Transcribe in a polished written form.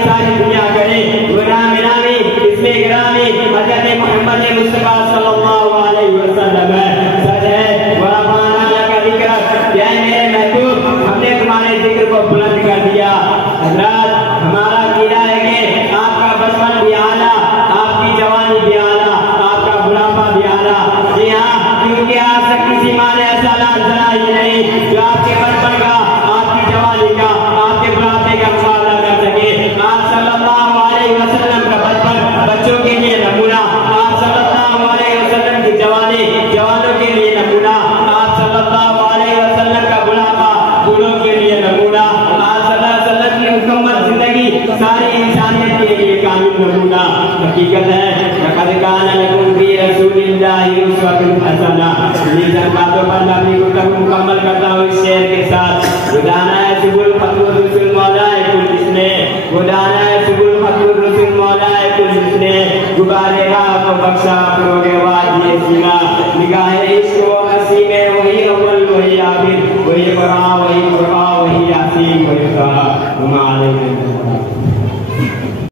सारी दुनिया करे, वो नाम इनामी इसमें गिरामी हज़रत मोहम्मद मुस्तफा सल्लल्लाहु अलैहि वसल्लम है। सच है वरफ़अना लका ज़िक्रक, क्या मेरे महबूब हमने तुम्हारे जिक्र को बुलंद कर दिया। हज़रात हमारा कीदा है कि आपका बचपन भी आला, आपकी जवानी भी आला, आपका बुढ़ापा भी आला। जी हाँ, क्योंकि आज तक किसी माँ ने ऐसा लाल जला ही नहीं जो आपके बचपन का, आपकी जवानी का, आपके बुढ़ापे का मुकाबला कर सके। आप सल्लल्लाहु अलैहि वसल्लम का बचपन बच्चों के लिए नमूना, आप सल्लल्लाहु अलैहि वसल्लम की जवानी जवानों के लिए नमूना, आप सल्लल्लाहु अलैहि वसल्लम का बुढ़ापा बूढ़ों के लिए नमूना, आप सल्लल्लाहु अलैहि वसल्लम की मुकम्मल जिंदगी सारी इंसानियत के लिए कामिल नमूना। हकीकत है लक़द कान लकुम फ़ी रसूलिल्लाहि उस्वतुन हसना। इन बातों पर मैं अपनी गुफ्तगू मुकम्मल करता हूँ इस शेर के साथ। खुदाना है सुबुल फतुर रसूल मौलाए कुल जिसने, खुदाना है सुबुल फतुर रसूल मौलाए कुल जिसने, गुबारे को बख्शा फिरोगे वादिए सीना, निगाहे इश्क व हंसी में वही अव्वल वही आखिर, वही कुरान वही यासीन वही सा।